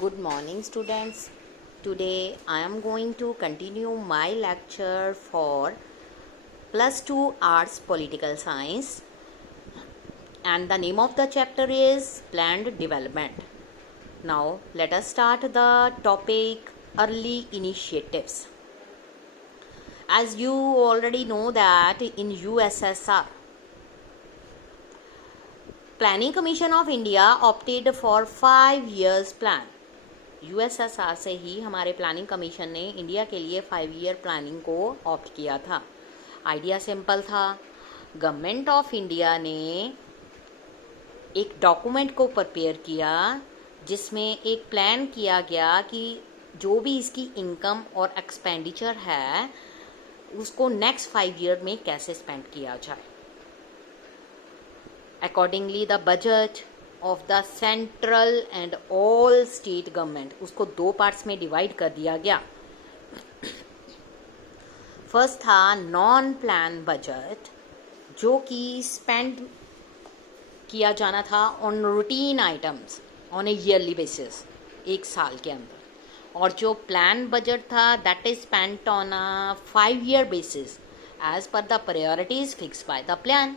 Good morning, students. Today I am going to continue my lecture for plus 2 arts political science, and the name of the chapter is planned development. Now let us start the topic early initiatives. As you already know that in USSR, Planning Commission of India opted for 5 years plan. USSR से ही हमारे planning commission ने India के लिए 5 year planning को opt किया था। Idea simple था। Government of India ने एक डॉक्यूमेंट को प्रिपेयर किया जिसमें एक प्लान किया गया कि जो भी इसकी इनकम और एक्सपेंडिचर है उसको नेक्स्ट 5 ईयर में कैसे स्पेंड किया जाए। Accordingly the budget of the central and all state government, उसको 2 पार्ट्स में डिवाइड कर दिया गया। फर्स्ट था नॉन प्लान बजट, जो कि स्पेंड किया जाना था on routine items on a yearly basis, 1 साल के अंदर। और जो प्लान बजट था that is spent on a 5 year basis as per the priorities fix by the plan.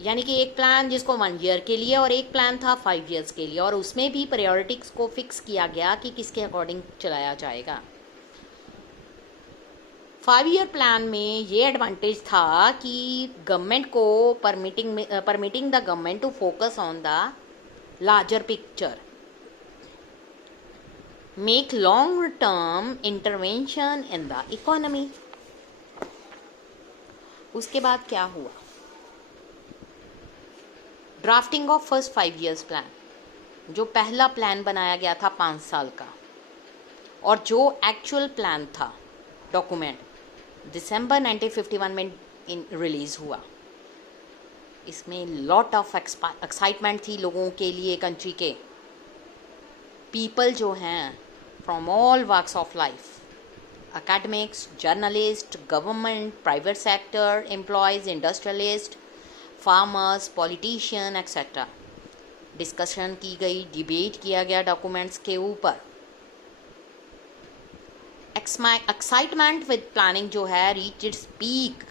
यानी कि एक प्लान जिसको 1 ईयर के लिए और एक प्लान था 5 ईयर्स के लिए, और उसमें भी प्रायोरिटीज को फिक्स किया गया कि किसके अकॉर्डिंग चलाया जाएगा। 5 ईयर प्लान में ये एडवांटेज था कि गवर्नमेंट को permitting the government to focus on the larger picture, make long term intervention in the economy. उसके बाद क्या हुआ? Drafting of first 5 years plan, जो पहला प्लान बनाया गया था 5 साल का, और जो एक्चुअल प्लान था डॉक्यूमेंट दिसंबर 1951 में रिलीज हुआ। इसमें लॉट ऑफ एक्साइटमेंट थी लोगों के लिए, कंट्री के पीपल जो हैं from all walks of life, academics, journalist, government, private sector employees, industrialist, farmers, politician etcetera. Discussion की गई, डिबेट किया गया डॉक्यूमेंट्स के ऊपर। एक्साइटमेंट विद प्लानिंग जो है reach its peak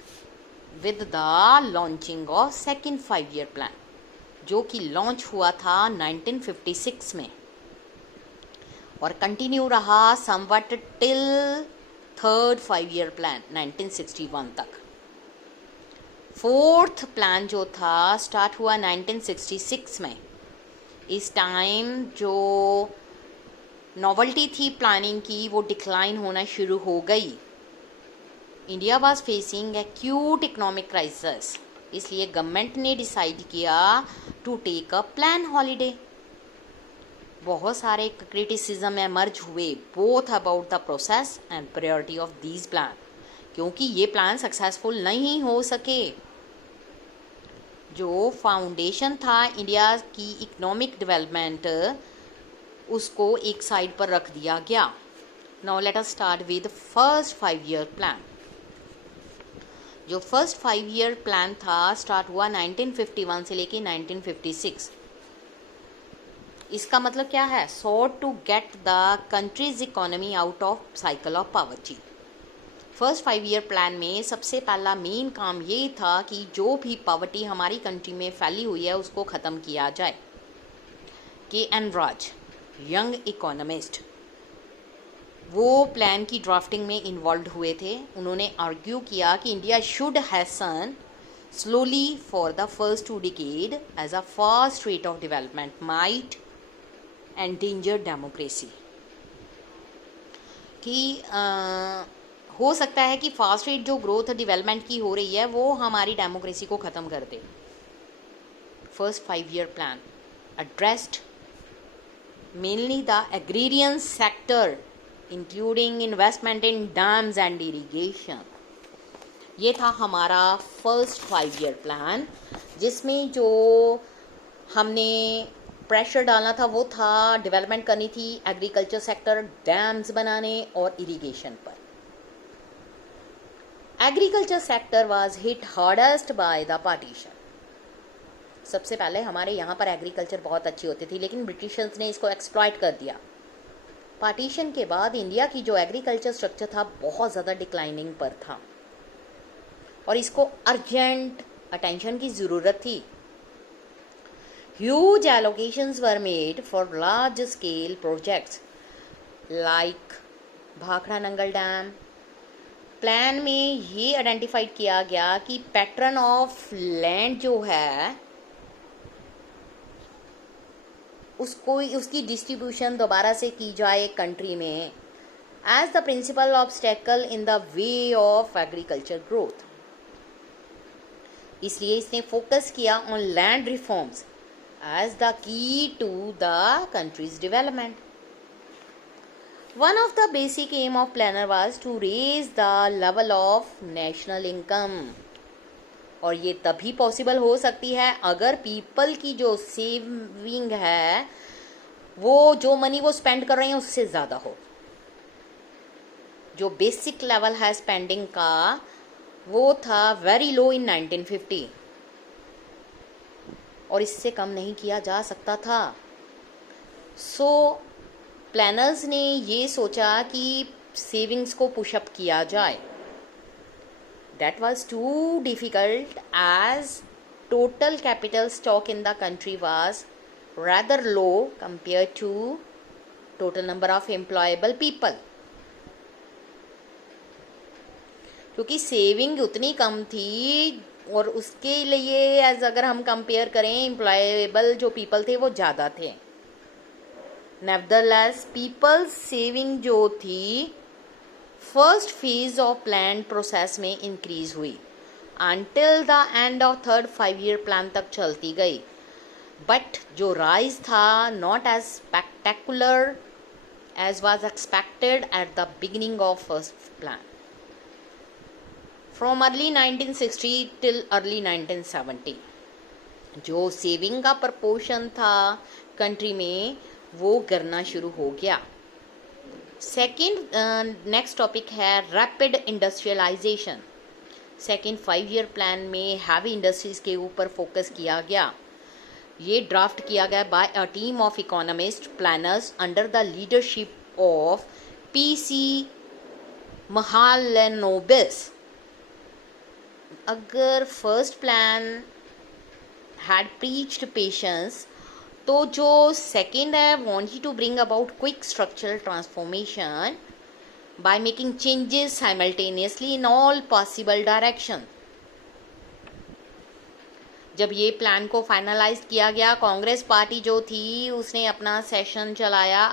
with the launching of second 5 year plan, जो कि लॉन्च हुआ था 1956 में और कंटिन्यू रहा somewhat till third 5 year plan 1961 तक। फोर्थ प्लान जो था स्टार्ट हुआ 1966 में। इस टाइम जो नॉवल्टी थी प्लानिंग की वो डिक्लाइन होना शुरू हो गई। India was facing acute economic crisis, इसलिए गवर्नमेंट ने डिसाइड किया to take a plan holiday. बहुत सारे क्रिटिसिज्म एमर्ज हुए both about the process and priority of these plan, क्योंकि ये प्लान सक्सेसफुल नहीं हो सके। जो फाउंडेशन था इंडिया की इकोनॉमिक डेवलपमेंट, उसको एक साइड पर रख दिया गया। Now let us start with first 5 year plan. जो फर्स्ट 5 ईयर प्लान था स्टार्ट हुआ 1951 से लेके 1956। इसका मतलब क्या है? Sought to get the country's economy out of cycle of poverty. First 5 year plan में सबसे पहला मेन काम ये था कि जो भी पॉवर्टी हमारी कंट्री में फैली हुई है उसको ख़त्म किया जाए। के.एन. राज, यंग इकोनॉमिस्ट, वो प्लान की ड्राफ्टिंग में इन्वॉल्व हुए थे। उन्होंने आर्ग्यू किया कि India should hasten slowly for the first 2 decade as a fast rate of development might endanger democracy. कि हो सकता है कि फास्ट रेट जो ग्रोथ डेवलपमेंट की हो रही है वो हमारी डेमोक्रेसी को ख़त्म कर दे। First 5 year plan addressed mainly the agrarian sector including investment in dams and irrigation। ये था हमारा फर्स्ट 5 ईयर प्लान, जिसमें जो हमने प्रेशर डालना था वो था डेवलपमेंट करनी थी एग्रीकल्चर सेक्टर, डैम्स बनाने और इरिगेशन पर। Agriculture sector was hit hardest by the partition. सबसे पहले हमारे यहाँ पर एग्रीकल्चर बहुत अच्छी होती थी, लेकिन ब्रिटिशर्स ने इसको एक्सप्लॉइट कर दिया। पार्टीशन के बाद इंडिया की जो एग्रीकल्चर स्ट्रक्चर था बहुत ज़्यादा डिक्लाइनिंग पर था और इसको अर्जेंट अटेंशन की ज़रूरत थी। Huge allocations were made for large scale projects like Bhakra Nangal dam. Plan में ये आइडेंटिफाइड किया गया कि पैटर्न ऑफ लैंड जो है उसको उसकी डिस्ट्रीब्यूशन दोबारा से की जाए कंट्री में as the principal obstacle in the way of agriculture growth. इसलिए इसने फोकस किया on land reforms as the key to the country's development. One of the basic aim of planner was to raise the level of national income, और ये तभी possible हो सकती है अगर पीपल की जो सेविंग है वो जो मनी वो स्पेंड कर रहे हैं उससे ज़्यादा हो। जो बेसिक लेवल है स्पेंडिंग का वो था वेरी लो इन 1950 और इससे कम नहीं किया जा सकता था। सो प्लानर्स ने ये सोचा कि सेविंग्स को पुशअप किया जाए। That was too difficult as total capital stock in the country was rather low compared to total number of employable people। क्योंकि सेविंग उतनी कम थी और उसके लिए एज अगर हम कंपेयर करें एम्प्लॉयबल जो पीपल थे वो ज़्यादा थे। नेवरदलेस पीपल्स सेविंग जो थी first phase of plan process में इंक्रीज हुई until the end of third 5-year plan तक चलती गई। बट जो राइज था not as spectacular as was expected at the beginning of first plan. From early 1960 till early 1970 जो saving का proportion था कंट्री में वो गिरना शुरू हो गया। सेकेंड नेक्स्ट टॉपिक है rapid industrialisation. Second 5-year plan में हैवी इंडस्ट्रीज के ऊपर फोकस किया गया। ये ड्राफ्ट किया गया by a team of economist planners under the leadership of PC Mahalanobis. अगर first plan had preached patience तो जो सेकेंड है wanted to bring about quick structural transformation by making changes simultaneously in all possible direction. जब ये plan को finalise किया गया Congress party जो थी उसने अपना सेशन चलाया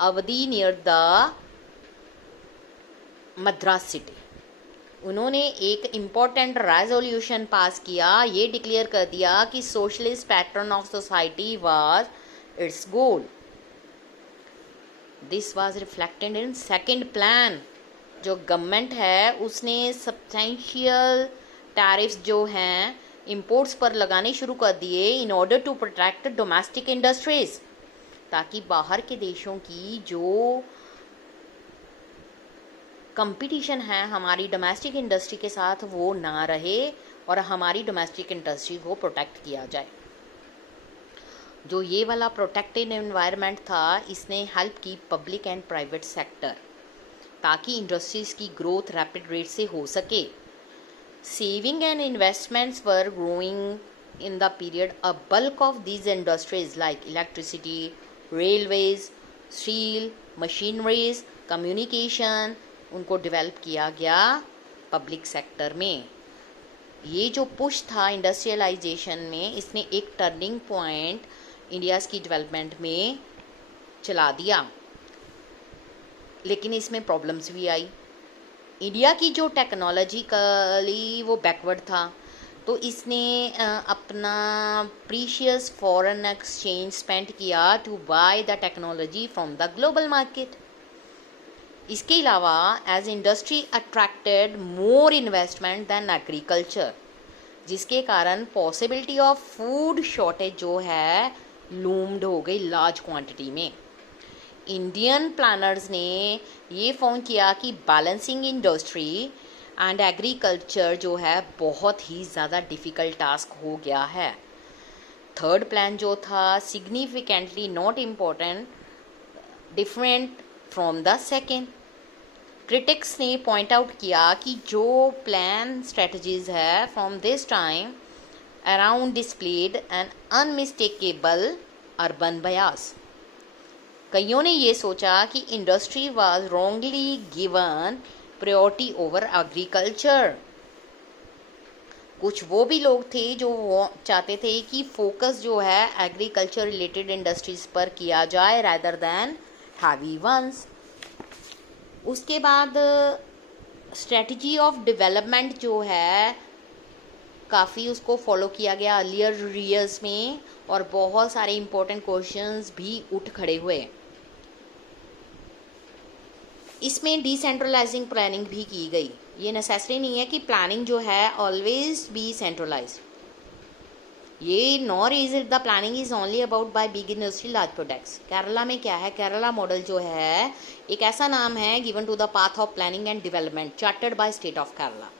अवधि नियर द मद्रास सिटी। उन्होंने एक इम्पोर्टेंट रेजोल्यूशन पास किया। ये डिक्लेयर कर दिया कि socialist pattern of society was it's goal. This was reflected in second plan. जो गवर्नमेंट है उसने सब्सटेंशियल टैरिफ्स जो हैं इंपोर्ट्स पर लगाने शुरू कर दिए in order to protect domestic industries, ताकि बाहर के देशों की जो कंपटीशन है हमारी डोमेस्टिक इंडस्ट्री के साथ वो ना रहे और हमारी डोमेस्टिक इंडस्ट्री को प्रोटेक्ट किया जाए। जो ये वाला प्रोटेक्टेड एनवायरनमेंट था इसने हेल्प की पब्लिक एंड प्राइवेट सेक्टर ताकि इंडस्ट्रीज़ की ग्रोथ रैपिड रेट से हो सके। Saving and investments were growing in the period. A bulk of these industries like electricity, railways, steel, machineries, communication उनको डेवलप किया गया पब्लिक सेक्टर में। ये जो पुश था इंडस्ट्रियलाइजेशन में इसने एक टर्निंग पॉइंट इंडियाज़ की डेवलपमेंट में चला दिया, लेकिन इसमें प्रॉब्लम्स भी आई। इंडिया की जो टेक्नोलॉजिकली वो बैकवर्ड था तो इसने अपना प्रीशियस फॉरेन एक्सचेंज स्पेंड किया to buy the technology from the global market. इसके अलावा as industry attracted more investment than agriculture, जिसके कारण पॉसिबिलिटी ऑफ फूड शॉर्टेज जो है लूम्ड हो गई लार्ज क्वांटिटी में। इंडियन प्लानर्स ने ये फाउंड किया कि बैलेंसिंग इंडस्ट्री एंड एग्रीकल्चर जो है बहुत ही ज़्यादा डिफ़िकल्ट टास्क हो गया है। थर्ड प्लान जो था significantly not important different from the second. Critics ने पॉइंट आउट किया कि जो प्लान स्ट्रेटजीज है from this time around displayed an unmistakable urban bias. कईयों ने ये सोचा कि industry was wrongly given priority over agriculture. कुछ वो भी लोग थे जो वो चाहते थे कि फोकस जो है एग्रीकल्चर रिलेटेड इंडस्ट्रीज पर किया जाए रादर देन हैवी वंस। उसके बाद स्ट्रेटजी ऑफ डेवलपमेंट जो है काफ़ी उसको फॉलो किया गया अर्लियर ईयर्स में, और बहुत सारे इंपॉर्टेंट क्वेश्चंस भी उठ खड़े हुए। इसमें डिसेंट्रलाइजिंग प्लानिंग भी की गई। ये नेसेसरी नहीं है कि प्लानिंग जो है ऑलवेज बी सेंट्रलाइज। ये nor is it the planning is only about by big industry large products. Kerala में क्या है, केरला मॉडल जो है एक ऐसा नाम है given to the path of planning and development chartered by state of Kerala.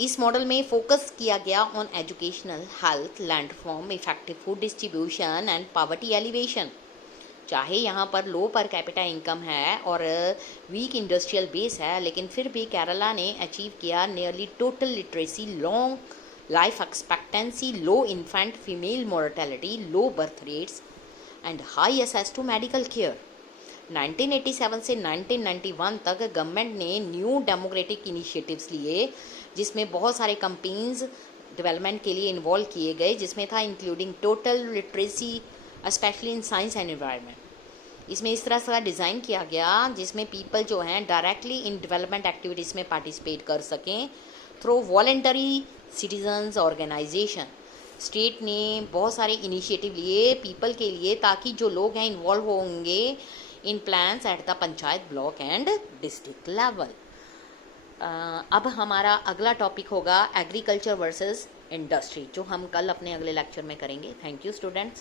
इस मॉडल में फोकस किया गया on educational, health, land reform, effective food distribution and poverty alleviation. चाहे यहाँ पर लो पर कैपिटा इनकम है और वीक इंडस्ट्रियल बेस है, लेकिन फिर भी केरला ने अचीव किया nearly total literacy, long life expectancy, low infant female mortality, low birth rates and high access to medical care. 1987 से 1991 तक गवर्नमेंट ने न्यू डेमोक्रेटिक इनिशिएटिव्स लिए, जिसमें बहुत सारे कंपेन्स डेवलपमेंट के लिए इन्वॉल्व किए गए, जिसमें था including total literacy specially in science and environment. इसमें इस तरह से डिज़ाइन किया गया जिसमें पीपल जो हैं डायरेक्टली इन डेवलपमेंट एक्टिविटीज़ में पार्टिसिपेट कर सकें through voluntary citizens organisation. State ने बहुत सारे इनिशिएटिव लिए पीपल के लिए, ताकि जो लोग हैं इन्वॉल्व होंगे in plans at the panchayat, block and district level. अब हमारा अगला टॉपिक होगा एग्रीकल्चर वर्सेस इंडस्ट्री, जो हम कल अपने अगले लेक्चर में करेंगे। Thank you students.